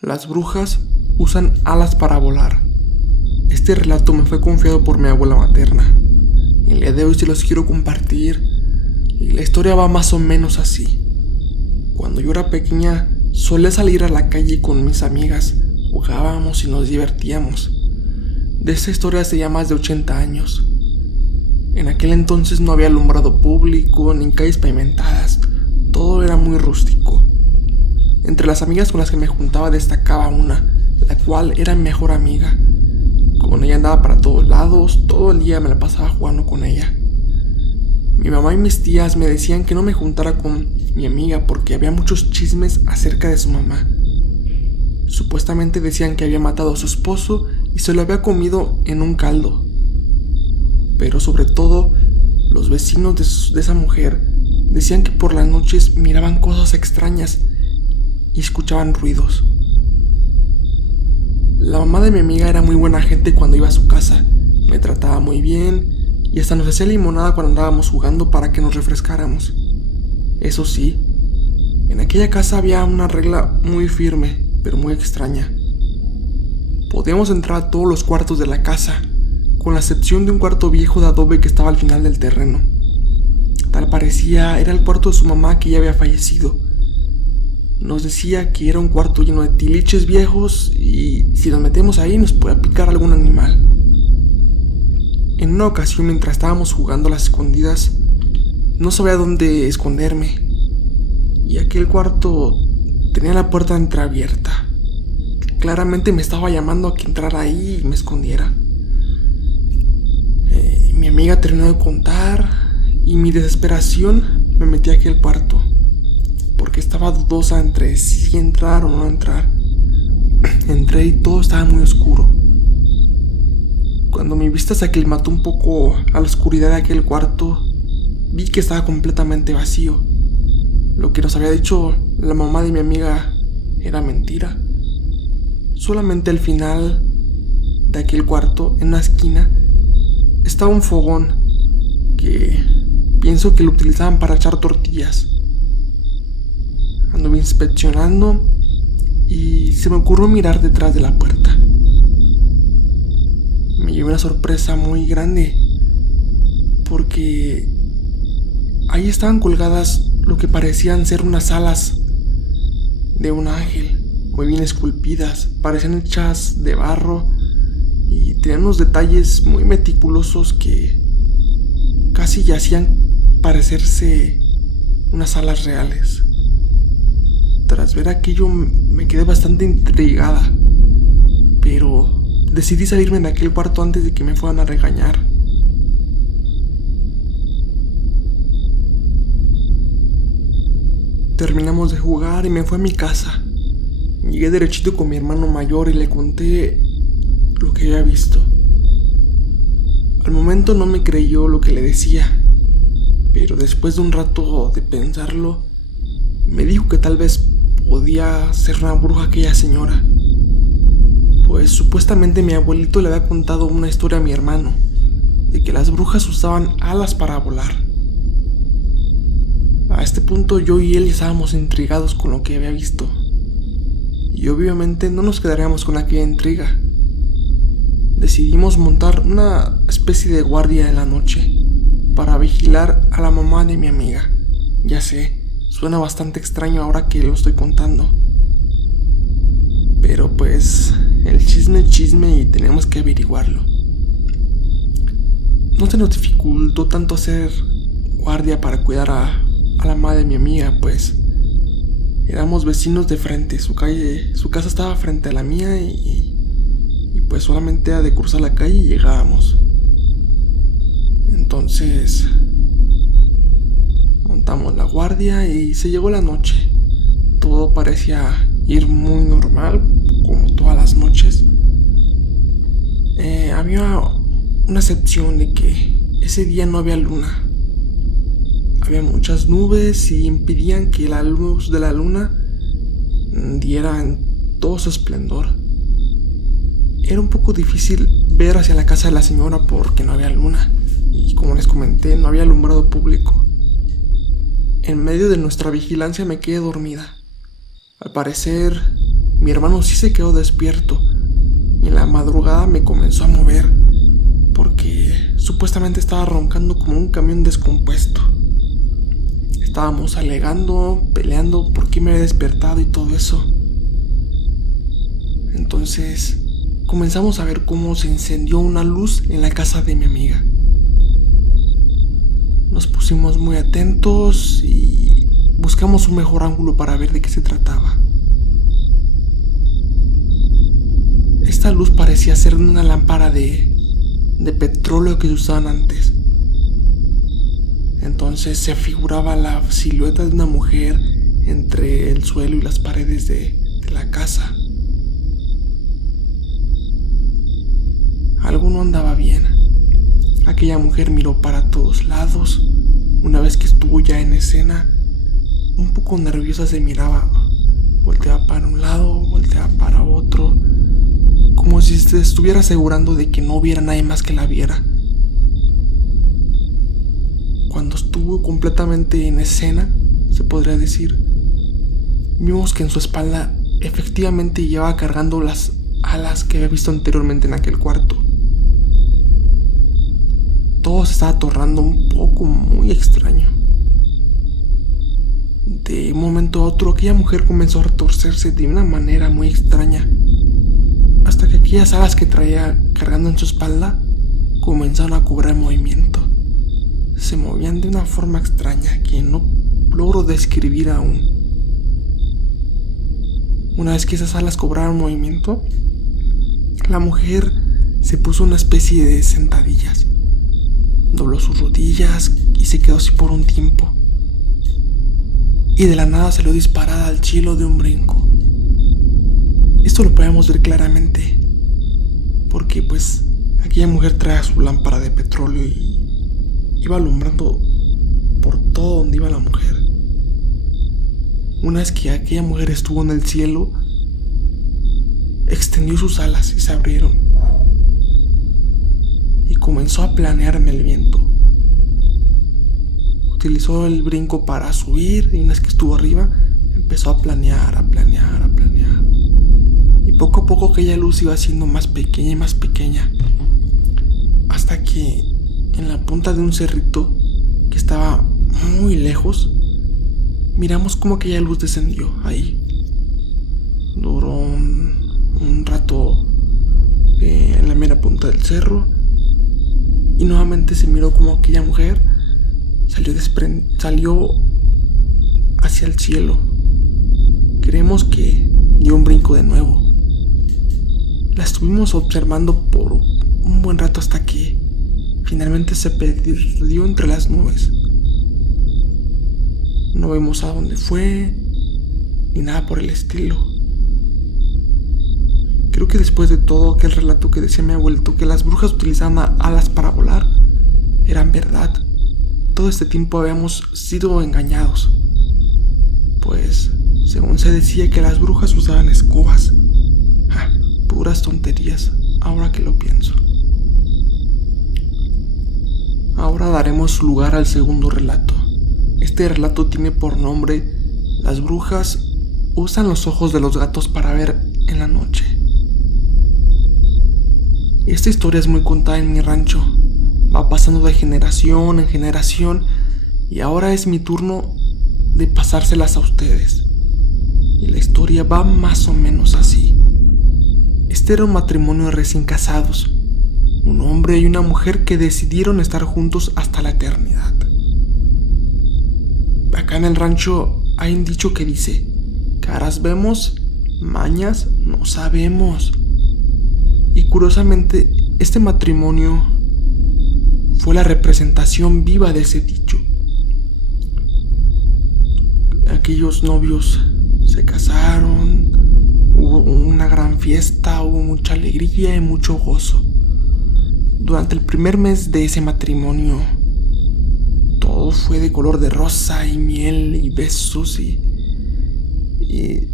Las brujas usan alas para volar. Este relato me fue confiado por mi abuela materna. El día de hoy se los quiero compartir y la historia va más o menos así. Cuando yo era pequeña solía salir a la calle con mis amigas, jugábamos y nos divertíamos. De esta historia hace ya más de 80 años. En aquel entonces no había alumbrado público ni calles pavimentadas, todo era muy rústico. Entre las amigas con las que me juntaba destacaba una, la cual era mi mejor amiga. Con ella andaba para todos lados, todo el día me la pasaba jugando con ella. Mi mamá y mis tías me decían que no me juntara con mi amiga porque había muchos chismes acerca de su mamá. Supuestamente decían que había matado a su esposo y se lo había comido en un caldo. Pero sobre todo, los vecinos de esa mujer decían que por las noches miraban cosas extrañas y escuchaban ruidos. La mamá de mi amiga era muy buena gente cuando iba a su casa. Me trataba muy bien y hasta nos hacía limonada cuando andábamos jugando para que nos refrescáramos. Eso sí, en aquella casa había una regla muy firme, pero muy extraña. Podíamos entrar a todos los cuartos de la casa, con la excepción de un cuarto viejo de adobe que estaba al final del terreno. Tal parecía era el cuarto de su mamá que ya había fallecido. Nos decía que era un cuarto lleno de tiliches viejos y si nos metemos ahí nos podía picar algún animal. En una ocasión, mientras estábamos jugando a las escondidas, no sabía dónde esconderme y aquel cuarto tenía la puerta entreabierta. Claramente me estaba llamando a que entrara ahí y me escondiera. Mi amiga terminó de contar y mi desesperación me metí a aquel cuarto porque estaba dudosa entre si entrar o no entrar. Entré y todo estaba muy oscuro. Cuando mi vista se aclimató un poco a la oscuridad de aquel cuarto, vi que estaba completamente vacío. Lo que nos había dicho la mamá de mi amiga era mentira. Solamente al final de aquel cuarto, en una esquina, estaba un fogón que pienso que lo utilizaban para echar tortillas. Anduve inspeccionando y se me ocurrió mirar detrás de la puerta. Me llevé una sorpresa muy grande porque ahí estaban colgadas lo que parecían ser unas alas de un ángel, muy bien esculpidas, parecían hechas de barro y tenían unos detalles muy meticulosos que casi ya hacían parecerse unas alas reales. Tras ver aquello me quedé bastante intrigada, pero decidí salirme de aquel cuarto antes de que me fueran a regañar. Terminamos de jugar y me fui a mi casa. Llegué derechito con mi hermano mayor y le conté lo que había visto. Al momento no me creyó lo que le decía, pero después de un rato de pensarlo, me dijo que tal vez podía ser una bruja aquella señora. Pues supuestamente mi abuelito le había contado una historia a mi hermano, de que las brujas usaban alas para volar. A este punto yo y él estábamos intrigados con lo que había visto. Y obviamente no nos quedaríamos con aquella intriga. Decidimos montar una especie de guardia en la noche para vigilar a la mamá de mi amiga. Ya sé, suena bastante extraño ahora que lo estoy contando. Pero pues, el chisme es chisme y tenemos que averiguarlo. No se nos dificultó tanto hacer guardia para cuidar a la madre de mi amiga, pues éramos vecinos de frente. Su casa estaba frente a la mía y pues solamente era de cruzar la calle y llegábamos. Entonces montamos la guardia y se llegó la noche. Todo parecía ir muy normal, como todas las noches. Había una excepción de que ese día no había luna. Había muchas nubes y impedían que la luz de la luna diera en todo su esplendor. Era un poco difícil ver hacia la casa de la señora porque no había luna y, como les comenté, no había alumbrado público. En medio de nuestra vigilancia me quedé dormida. Al parecer, Mi hermano sí se quedó despierto y en la madrugada me comenzó a mover porque supuestamente estaba roncando como un camión descompuesto. Estábamos alegando, peleando por qué me había despertado y todo eso. Entonces comenzamos a ver cómo se encendió una luz en la casa de mi amiga. Nos pusimos muy atentos y buscamos un mejor ángulo para ver de qué se trataba. Esta luz parecía ser una lámpara de petróleo que se usaban antes. Entonces se figuraba la silueta de una mujer entre el suelo y las paredes de la casa. Algo no andaba bien. Aquella mujer miró para todos lados. Una vez que estuvo ya en escena, un poco nerviosa se miraba. Volteaba para un lado, volteaba para otro, como si se estuviera asegurando de que no hubiera nadie más que la viera. Cuando estuvo completamente en escena, se podría decir, vimos que en su espalda efectivamente llevaba cargando las alas que había visto anteriormente en aquel cuarto. Todo se estaba tornando un poco muy extraño. De un momento a otro, aquella mujer comenzó a retorcerse de una manera muy extraña, hasta que aquellas alas que traía cargando en su espalda comenzaron a cobrar movimiento. Se movían de una forma extraña que no logro describir aún. Una vez que esas alas cobraron movimiento, la mujer se puso una especie de sentadillas, dobló sus rodillas y se quedó así por un tiempo. Y de la nada salió disparada al cielo de un brinco. Esto lo podemos ver claramente, porque pues aquella mujer traía su lámpara de petróleo y iba alumbrando por todo donde iba la mujer. Una vez que aquella mujer estuvo en el cielo, extendió sus alas y se abrieron y comenzó a planear en el viento. Utilizó el brinco para subir y una vez que estuvo arriba empezó a planear, a planear, a planear. Y poco a poco aquella luz iba siendo más pequeña y más pequeña, hasta que en la punta de un cerrito que estaba muy lejos, miramos cómo aquella luz descendió ahí. Duró un rato en la mera punta del cerro y nuevamente se miró como aquella mujer salió hacia el cielo. Creemos que dio un brinco de nuevo. La estuvimos observando por un buen rato hasta que finalmente se perdió entre las nubes. No vimos a dónde fue ni nada por el estilo. Creo que después de todo aquel relato que decía mi abuelito que las brujas utilizaban alas para volar, eran verdad. Todo este tiempo habíamos sido engañados, pues según se decía que las brujas usaban escobas. Puras tonterías, ahora que lo pienso. Ahora daremos lugar al segundo relato. Este relato tiene por nombre Las brujas usan los ojos de los gatos para ver en la noche. Esta historia es muy contada en mi rancho. Va pasando de generación en generación y ahora es mi turno de pasárselas a ustedes. Y la historia va más o menos así. Este era un matrimonio de recién casados, un hombre y una mujer que decidieron estar juntos hasta la eternidad. Acá en el rancho hay un dicho que dice: caras vemos, mañas no sabemos. Y curiosamente, este matrimonio fue la representación viva de ese dicho. Aquellos novios se casaron, hubo una gran fiesta, hubo mucha alegría y mucho gozo. Durante el primer mes de ese matrimonio, todo fue de color de rosa y miel y besos y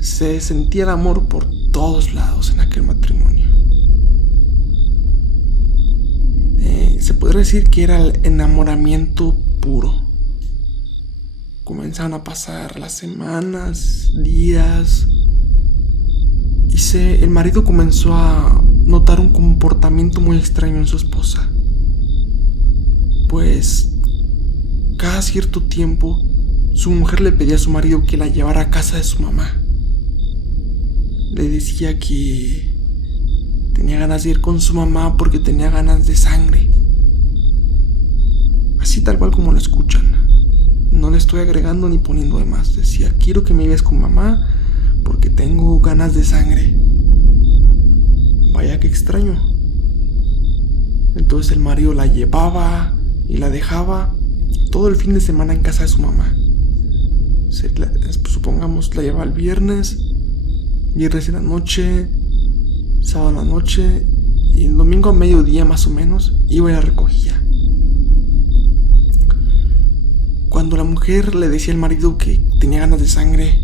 se sentía el amor por todos lados en aquel matrimonio. Se podría decir que era el enamoramiento puro. Comenzaron a pasar las semanas, días, el marido comenzó a notar un comportamiento muy extraño en su esposa. Pues cada cierto tiempo su mujer le pedía a su marido que la llevara a casa de su mamá. Le decía que tenía ganas de ir con su mamá porque tenía ganas de sangre. Así tal cual como lo escuchan. No le estoy agregando ni poniendo de más. Decía, quiero que me lleves con mamá porque tengo ganas de sangre. Vaya que extraño. Entonces el marido la llevaba y la dejaba todo el fin de semana en casa de su mamá. Supongamos la llevaba el viernes en la noche, sábado en la noche, y el domingo a mediodía más o menos iba y la recogía. Cuando la mujer le decía al marido que tenía ganas de sangre,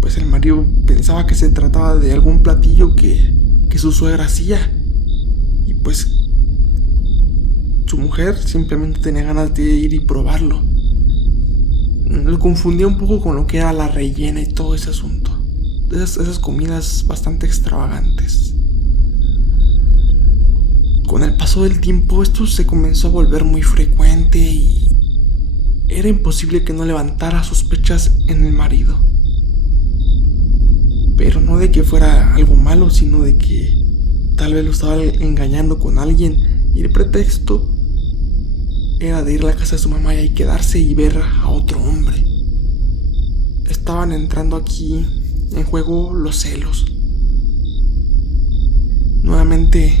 pues el marido pensaba que se trataba de algún platillo que su suegra hacía, y pues su mujer simplemente tenía ganas de ir y probarlo. Lo confundía un poco con lo que era la rellena y todo ese asunto. Esas comidas bastante extravagantes. Con el paso del tiempo esto se comenzó a volver muy frecuente y era imposible que no levantara sospechas en el marido. Pero no de que fuera algo malo, sino de que tal vez lo estaba engañando con alguien y el pretexto era de ir a la casa de su mamá y ahí quedarse y ver a otro hombre. Estaban entrando aquí en juego los celos. Nuevamente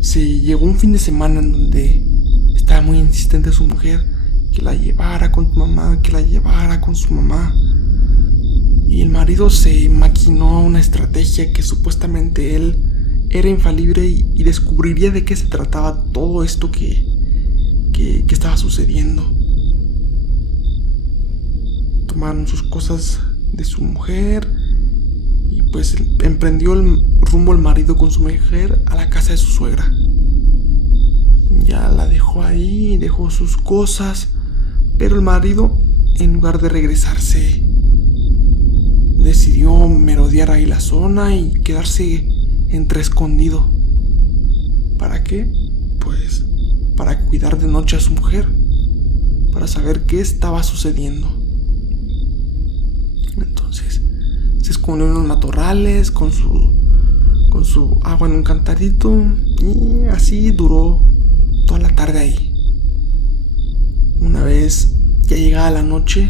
se llegó un fin de semana en donde estaba muy insistente su mujer que la llevara con tu mamá, que la llevara con su mamá. Y el marido se maquinó una estrategia que supuestamente él era infalible y descubriría de qué se trataba todo esto que estaba sucediendo. Tomaron sus cosas de su mujer y pues emprendió el rumbo el marido con su mujer a la casa de su suegra. Ya la dejó ahí, dejó sus cosas, pero el marido, en lugar de regresarse, decidió merodear ahí la zona y quedarse entre escondido. ¿Para qué? Pues para cuidar de noche a su mujer, para saber qué estaba sucediendo. Entonces se escondió en los matorrales con su agua en un cantarito y así duró toda la tarde ahí. Una vez ya llegada la noche,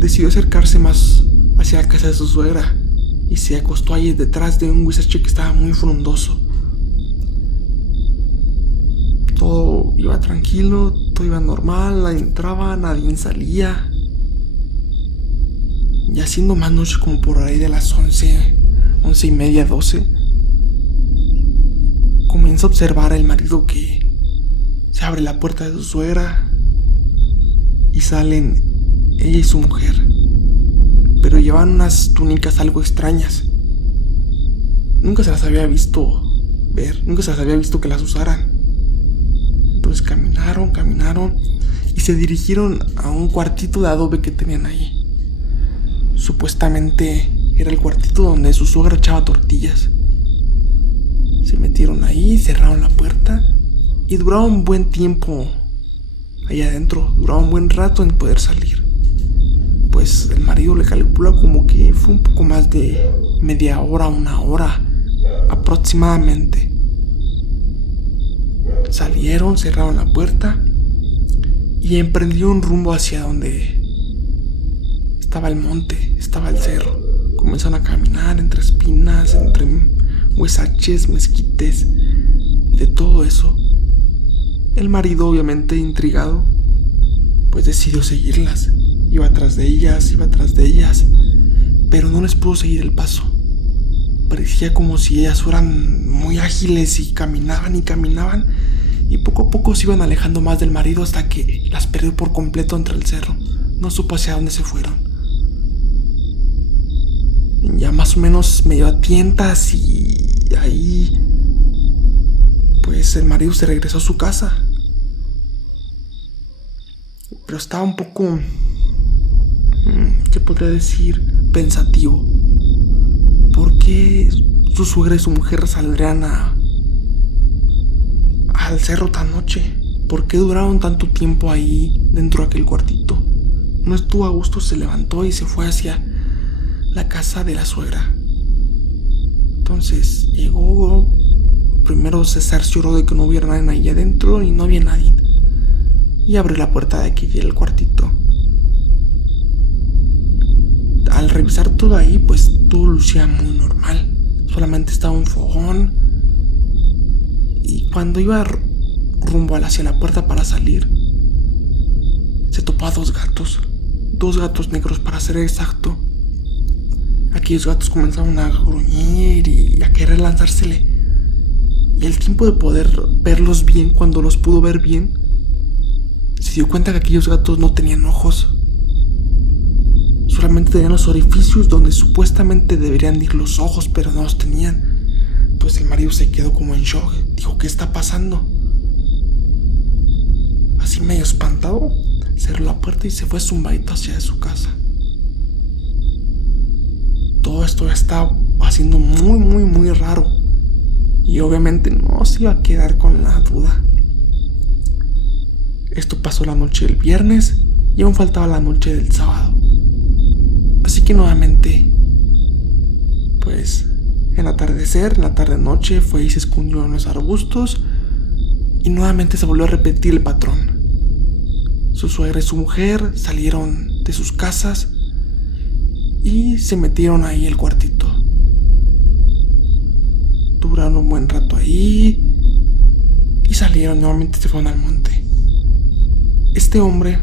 decidió acercarse más hacia la casa de su suegra y se acostó ahí detrás de un huizache que estaba muy frondoso. Todo iba tranquilo, todo iba normal, nadie entraba, nadie salía. Ya siendo más noche, como por ahí de las 11:30, 12, comienza a observar al marido que se abre la puerta de su suegra y salen ella y su mujer, pero llevan unas túnicas algo extrañas. Nunca se las había visto nunca se las había visto que las usaran. Entonces caminaron y se dirigieron a un cuartito de adobe que tenían ahí. Supuestamente era el cuartito donde su suegra echaba tortillas. Se metieron ahí, cerraron la puerta y duraba un buen tiempo ahí adentro. Duraba un buen rato en poder salir. Pues el marido le calcula como que fue un poco más de media hora, una hora aproximadamente. Salieron, cerraron la puerta y emprendió un rumbo hacia donde estaba el monte, estaba el cerro. Comenzaron a caminar entre espinas, entre huizaches, mezquites, de todo eso. El marido, obviamente intrigado, pues decidió seguirlas. Iba atrás de ellas, pero no les pudo seguir el paso. Parecía como si ellas fueran muy ágiles y caminaban, y poco a poco se iban alejando más del marido hasta que las perdió por completo entre el cerro. No supo hacia dónde se fueron. Ya más o menos medio a tientas y ahí pues el marido se regresó a su casa. Pero estaba un poco, ¿qué podría decir? Pensativo. ¿por qué su suegra y su mujer saldrían al cerro tan noche? ¿Por qué duraron tanto tiempo ahí dentro de aquel cuartito? No estuvo a gusto, se levantó y se fue hacia la casa de la suegra. Entonces llegó, primero se cercioró de que no hubiera nadie ahí adentro y no había nadie. Y abrió la puerta de aquí del cuartito. Al revisar todo ahí, pues todo lucía muy normal. Solamente estaba un fogón. Y cuando iba rumbo hacia la puerta para salir, se topó a dos gatos negros para ser exacto. Aquellos gatos comenzaron a gruñir y a querer lanzársele. Y el tiempo de poder verlos bien, cuando los pudo ver bien, se dio cuenta que aquellos gatos no tenían ojos. Solamente tenían los orificios donde supuestamente deberían ir los ojos, pero no los tenían. Entonces el marido se quedó como en shock. Dijo, ¿qué está pasando? Así medio espantado, cerró la puerta y se fue zumbadito hacia su casa. Todo esto ya estaba haciendo muy raro. Y obviamente no se iba a quedar con la duda. Esto pasó la noche del viernes y aún faltaba la noche del sábado. Así que nuevamente, pues en la tarde-noche fue y se escondió en los arbustos. Y nuevamente se volvió a repetir el patrón. Su suegra y su mujer salieron de sus casas y se metieron ahí al cuartito. Duraron un buen rato ahí y salieron, nuevamente se fueron al monte. Este hombre,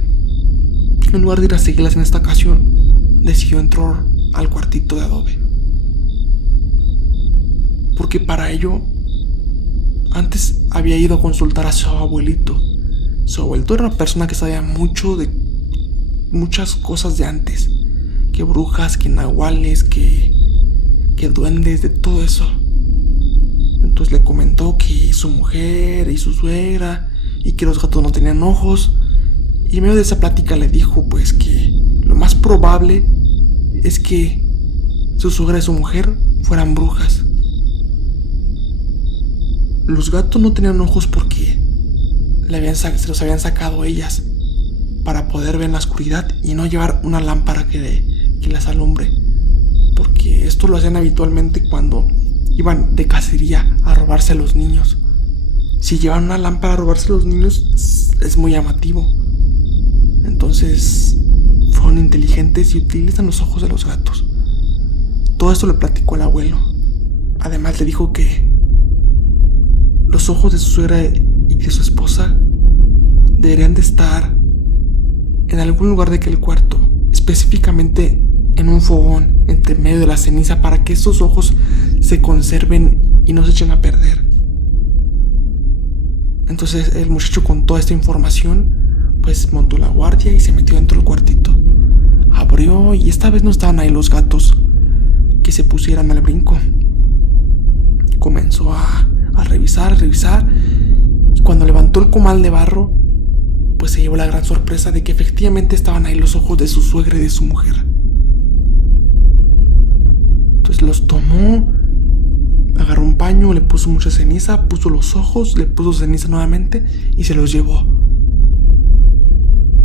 en lugar de ir a seguirlas en esta ocasión, decidió entrar al cuartito de adobe. Porque para ello, antes había ido a consultar a su abuelito. Su abuelito era una persona que sabía mucho de muchas cosas de antes. Que brujas, que nahuales, que duendes, de todo eso. Entonces le comentó que su mujer y su suegra y que los gatos no tenían ojos. Y en medio de esa plática le dijo pues que lo más probable es que su suegra y su mujer fueran brujas. Los gatos no tenían ojos porque se los habían sacado ellas para poder ver en la oscuridad y no llevar una lámpara que las alumbre, porque esto lo hacían habitualmente cuando iban de cacería a robarse a los niños. Si llevan una lámpara a robarse a los niños es muy llamativo. Entonces fueron inteligentes y utilizan los ojos de los gatos. Todo esto le platicó el abuelo. Además le dijo que los ojos de su suegra y de su esposa deberían de estar en algún lugar de aquel cuarto, específicamente en un fogón entre medio de la ceniza, para que esos ojos se conserven y no se echen a perder. Entonces el muchacho, con toda esta información, pues montó la guardia y se metió dentro del cuartito. Abrió y esta vez no estaban ahí los gatos que se pusieran al brinco. Comenzó a revisar, y cuando levantó el comal de barro, pues se llevó la gran sorpresa de que efectivamente estaban ahí los ojos de su suegra y de su mujer. Entonces los tomó, agarró un paño, le puso mucha ceniza, puso los ojos, le puso ceniza nuevamente y se los llevó.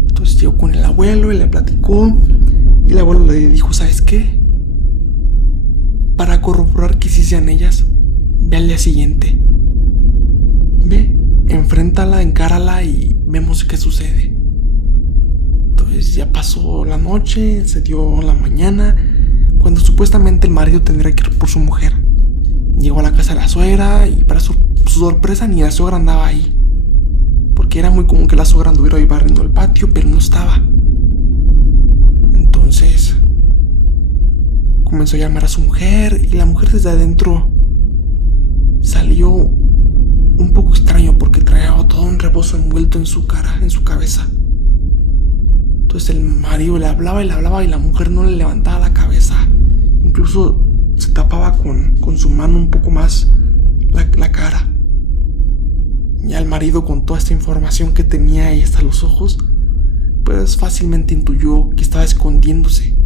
Entonces llegó con el abuelo y le platicó, y el abuelo le dijo, ¿sabes qué? Para corroborar que sí sean ellas, ve al día siguiente. Ve, enfréntala, encárala y vemos qué sucede. Entonces ya pasó la noche, se dio la mañana, cuando supuestamente el marido tendría que ir por su mujer. Llegó a la casa de la suegra y para su sorpresa ni la suegra andaba ahí. Porque era muy común que la suegra anduviera ahí barriendo el patio, pero no estaba. Entonces comenzó a llamar a su mujer y la mujer desde adentro salió un poco extraño porque traía todo un rebozo envuelto en su cara, en su cabeza. Entonces el marido le hablaba y la mujer no le levantaba la cabeza. Incluso se tapaba con su mano un poco más la cara. Ya el marido, con toda esta información que tenía y hasta los ojos, pues fácilmente intuyó que estaba escondiéndose.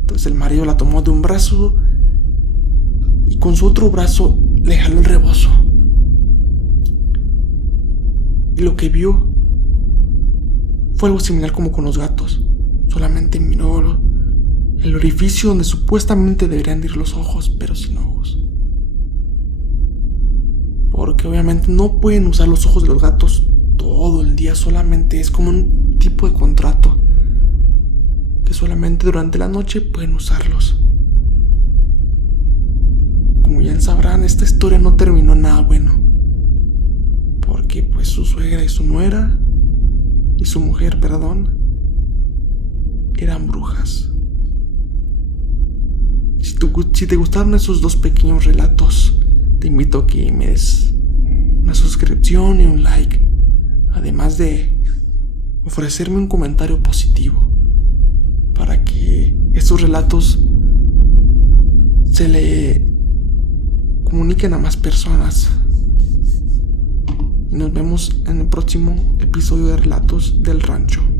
Entonces el marido la tomó de un brazo, con su otro brazo le jaló el rebozo. Y lo que vio fue algo similar como con los gatos. Solamente miró el orificio donde supuestamente deberían de ir los ojos, pero sin ojos. Porque obviamente no pueden usar los ojos de los gatos todo el día, solamente es como un tipo de contrato que solamente durante la noche pueden usarlos. Como ya sabrán, esta historia no terminó nada bueno, porque pues su suegra y su nuera y su mujer, eran brujas. Si te gustaron esos dos pequeños relatos, te invito a que me des una suscripción y un like, además de ofrecerme un comentario positivo para que estos relatos se le comuniquen a más personas. Y nos vemos en el próximo episodio de Relatos del Rancho.